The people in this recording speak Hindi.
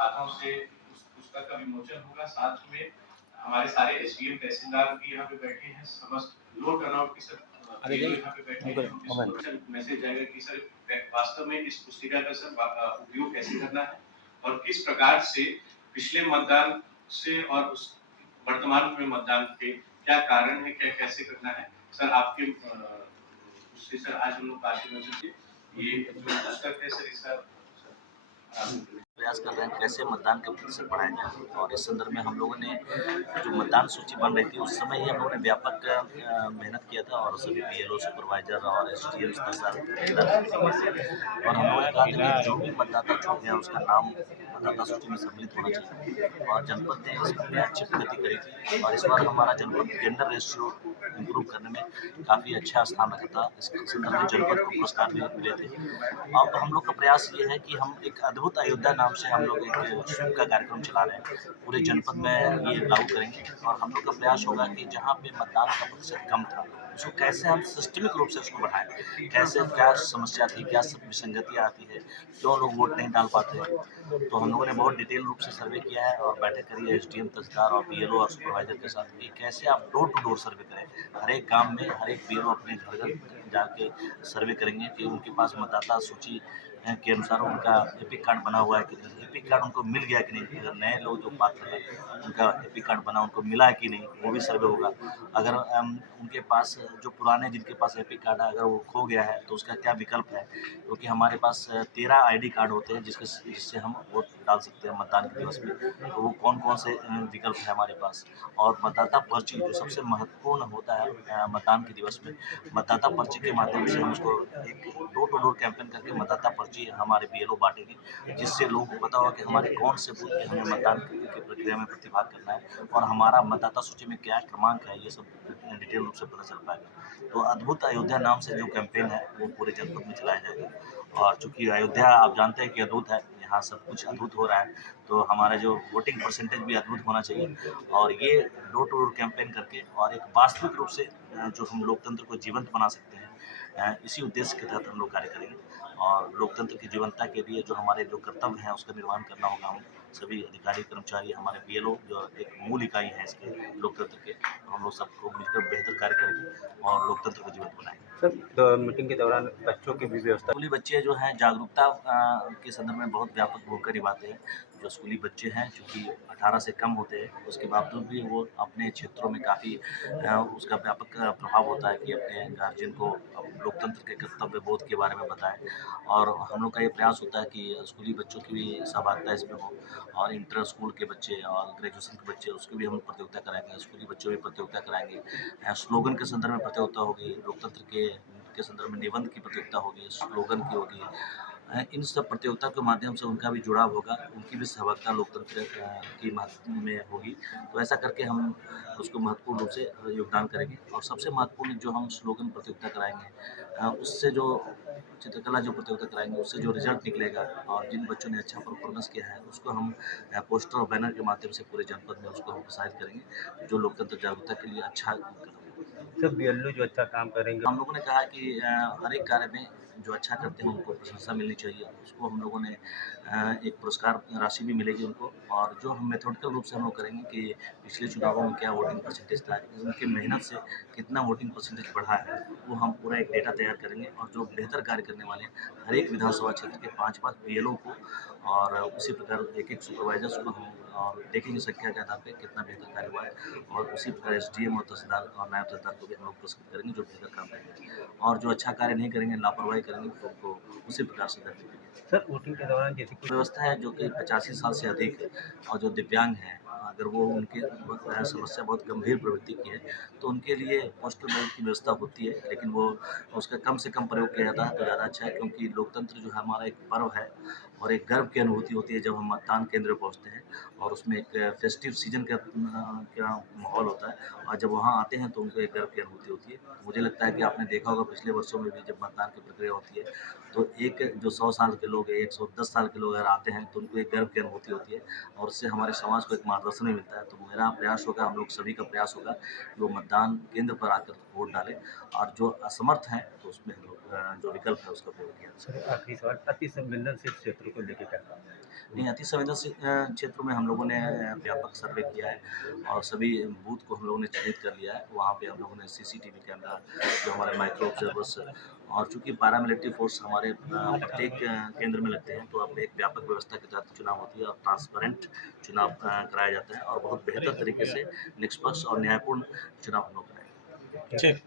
हाथों से उस पुस्तक का विमोचन होगा। साथ में हमारे सारे एसडीएम तहसीलदार भी यहाँ पे बैठे हैं, समस्त लो टर्नआउट के सब यहाँ पे बैठे हैं। उनके मैसेज जाएगा कि सर वास्तव में इस पुस्तिका का सर उपयोग कैसे करना है और किस प्रकार से पिछले मतदान से और उस वर्तमान में मतदान के क्या कारण है, क्या कैसे करना है। सर आपके उससे सर आज हम लोग ये पुस्तक है सर इसका प्रयास कर रहे हैं कैसे मतदान का प्रतिशत बढ़ाया जाए। और इस संदर्भ में हम लोगों ने जो मतदान सूची बन रही थी उस समय ही हम लोगों ने व्यापक मेहनत किया था और सभी बीएलओ सुपरवाइजर और एसडीएम स्तर और हम लोगों ने कहा था कि जो भी मतदाता छूट गया उसका नाम मतदाता सूची में सम्मिलित होना चाहिए। और जनपद ने इसमें अच्छी प्रगति करी थी और इस बार हमारा जनपद जेंडर रेशियो इम्प्रूव करने में काफ़ी अच्छा स्थान रखा था। इस संदर्भ में जनपद को पुरस्कार भी मिले थे। अब हम लोग का प्रयास ये है कि हम एक अद्भुत अयोध्या नाम से हम लोग एक स्वीप का कार्यक्रम चला रहे हैं, पूरे जनपद में ये लागू करेंगे। और हम लोग का प्रयास होगा कि जहाँ पे मतदान का प्रतिशत कम था उसको कैसे हम सिस्टमिक रूप से उसको बढ़ाएं, कैसे क्या समस्या थी, क्या सब विसंगतियाँ आती है, क्यों लोग वोट नहीं डाल पाते हैं। तो हम लोगों ने बहुत डिटेल रूप से सर्वे किया है और बैठक करी है एसडीएम तहसीलदार और बीएलओ और सुपरवाइजर के साथ कि कैसे आप डोर टू डोर सर्वे करें। हर एक गाँव में हर एक बीएलओ अपने घर घर जाके सर्वे करेंगे कि उनके पास मतदाता सूची के अनुसार उनका एपिक कार्ड बना हुआ है कि नहीं, एपिक कार्ड उनको मिल गया कि नहीं, अगर नए लोग जो पात्र हैं उनका एपिक कार्ड बना उनको मिला है कि नहीं, वो भी सर्वे होगा। अगर उनके पास जो पुराने जिनके पास एपिक कार्ड है अगर वो खो गया है तो उसका क्या विकल्प है, क्योंकि हमारे पास 13 आईडी कार्ड होते हैं जिससे हम वोट डाल सकते हैं मतदान के दिवस में। तो वो कौन कौन से विकल्प है हमारे पास। और मतदाता पर्ची जो सबसे महत्वपूर्ण होता है मतदान के दिवस में, मतदाता पर्ची के माध्यम से हम उसको एक डोर टू डोर कैंपेन करके मतदाता पर्ची हमारे बीएलओ बांटेंगे, जिससे लोगों को पता होगा कि हमारे कौन से बूथ पे हमें मतदान की प्रक्रिया में प्रतिभाग करना है और हमारा मतदाता सूची में क्या क्रमांक है, ये सब डिटेल रूप से पता चल पाएगा। तो अद्भुत अयोध्या नाम से जो कैंपेन है वो पूरे जनपद में चलाया जाएगा। और चूंकि अयोध्या आप जानते हैं कि अद्भुत है, यहाँ सब कुछ अद्भुत हो रहा है, तो हमारा जो वोटिंग परसेंटेज भी अद्भुत होना चाहिए। और ये डोर टू डोर कैंपेन करके और एक वास्तविक रूप से जो हम लोकतंत्र को जीवंत बना सकते हैं, इसी उद्देश्य के तहत हम लोग कार्य करेंगे। और लोकतंत्र की जीवंतता के लिए जो हमारे जो कर्तव्य हैं उसका निर्वहन करना होगा। हम सभी अधिकारी कर्मचारी हमारे बीएलओ जो एक मूल इकाई है इसके लोकतंत्र के, तो हम लोग सबको मिलकर बेहतर कार्य करेंगे और लोकतंत्र को जीवंत बनाएंगे। सर तो मीटिंग के दौरान बच्चों की भी व्यवस्था। स्कूली बच्चे जो हैं जागरूकता के संदर्भ में बहुत व्यापक भूमिका निभाते हैं। जो स्कूली बच्चे हैं चूँकि 18 से कम होते हैं उसके बावजूद भी वो अपने क्षेत्रों में काफ़ी उसका व्यापक प्रभाव होता है कि अपने गार्जियन को लोकतंत्र के कर्तव्य बोध के बारे में बताएं। और हम लोग का ये प्रयास होता है कि स्कूली बच्चों की भी सहभागिता इसमें हो और इंटर स्कूल के बच्चे और ग्रेजुएशन के बच्चे उसकी भी हम प्रतियोगिता कराएंगे, स्कूली बच्चों की प्रतियोगिता कराएंगे। स्लोगन के संदर्भ में प्रतियोगिता होगी, लोकतंत्र के संदर्भ में निबंध की प्रतियोगिता होगी, स्लोगन की होगी। इन सब प्रतियोगिता के माध्यम से उनका भी जुड़ाव होगा, उनकी भी सहभागिता लोकतंत्र की महत्व में होगी। तो ऐसा करके हम उसको महत्वपूर्ण रूप से योगदान करेंगे। और सबसे महत्वपूर्ण जो हम स्लोगन प्रतियोगिता कराएंगे उससे जो चित्रकला जो प्रतियोगिता कराएंगे उससे जो रिजल्ट निकलेगा और जिन बच्चों ने अच्छा परफॉर्मेंस किया है उसको हम पोस्टर और बैनर के माध्यम से पूरे जनपद में उसको हम प्रसारित करेंगे, जो लोकतंत्र जागरूकता के लिए अच्छा कदम होगा। सर बीएलओ जो अच्छा काम करेंगे। हम लोगों ने कहा कि हर एक कार्य में जो अच्छा करते हैं उनको प्रशंसा मिलनी चाहिए। उसको हम लोगों ने एक पुरस्कार राशि भी मिलेगी उनको। और जो हम मेथोडिकल रूप से हम लोग करेंगे कि पिछले चुनावों में क्या वोटिंग परसेंटेज था, उनकी मेहनत से कितना वोटिंग परसेंटेज बढ़ा है, वो हम पूरा एक डेटा तैयार करेंगे। और जो बेहतर कार्य करने वाले हैं हर एक विधानसभा क्षेत्र के 5-5 बीएलओ को और उसी प्रकार एक-एक सुपरवाइजर्स को हम और देखेंगे संख्या के आधार पे कितना बेहतर कार्य हुआ है। और उसी प्रकार एसडीएम और तहसीलदार और नायब तहसीलदार को भी हम लोग पुरस्कृत करेंगे जो बेहतर काम करेंगे। और जो अच्छा कार्य नहीं करेंगे, लापरवाही करेंगे तो उनको उसी प्रकार से दंड मिलेंगे। सर वोटिंग के दौरान जैसे कुछ व्यवस्था है जो कि 85 साल से अधिक है और जो दिव्यांग हैं, अगर वो उनकी समस्या बहुत गंभीर प्रवृत्ति की है तो उनके लिए पोस्टल बैलेट की व्यवस्था होती है, लेकिन वो उसका कम से कम प्रयोग किया जाता है तो ज़्यादा अच्छा है। क्योंकि लोकतंत्र जो है हमारा एक पर्व है और एक गर्व की अनुभूति होती है जब हम मतदान केंद्र पे पहुँचते हैं और उसमें एक फेस्टिव सीजन का माहौल होता है। और जब वहाँ आते हैं तो उनको एक गर्व की अनुभूति होती है। मुझे लगता है कि आपने देखा होगा पिछले वर्षों में भी जब मतदान की प्रक्रिया होती है तो एक जो 100 साल के लोग हैं, 110 साल के लोग अगर आते हैं तो उनको एक गर्व की अनुभूति होती है और उससे हमारे समाज को एक मार्गदर्शन भी मिलता है। तो मेरा प्रयास होगा, हम लोग सभी का प्रयास होगा कि वो मतदान केंद्र पर आकर वोट डालें और जो असमर्थ हैं तो उसमें हम लोग जो विकल्प है उसका प्रयोग किया जाए। सर आखिरी सवाल, अति संवेदनशील क्षेत्रों को लेकर क्या नहीं, अति संवेदनशील क्षेत्रों में हम लोगों ने व्यापक सर्वे किया है और सभी बूथ को हम लोगों ने चिन्हित कर लिया है। वहाँ पे हम लोगों ने सीसीटीवी कैमरा, जो हमारे माइक्रो ऑब्जर्वर्स, और चूँकि पैरामिलिट्री फोर्स हमारे प्रत्येक केंद्र में लगते हैं, तो अब एक व्यापक व्यवस्था के तहत चुनाव होती है और ट्रांसपेरेंट चुनाव कराया जाता है और बहुत बेहतर तरीके से निष्पक्ष और न्यायपूर्ण चुनाव हम लोग कराएंगे। ठीक।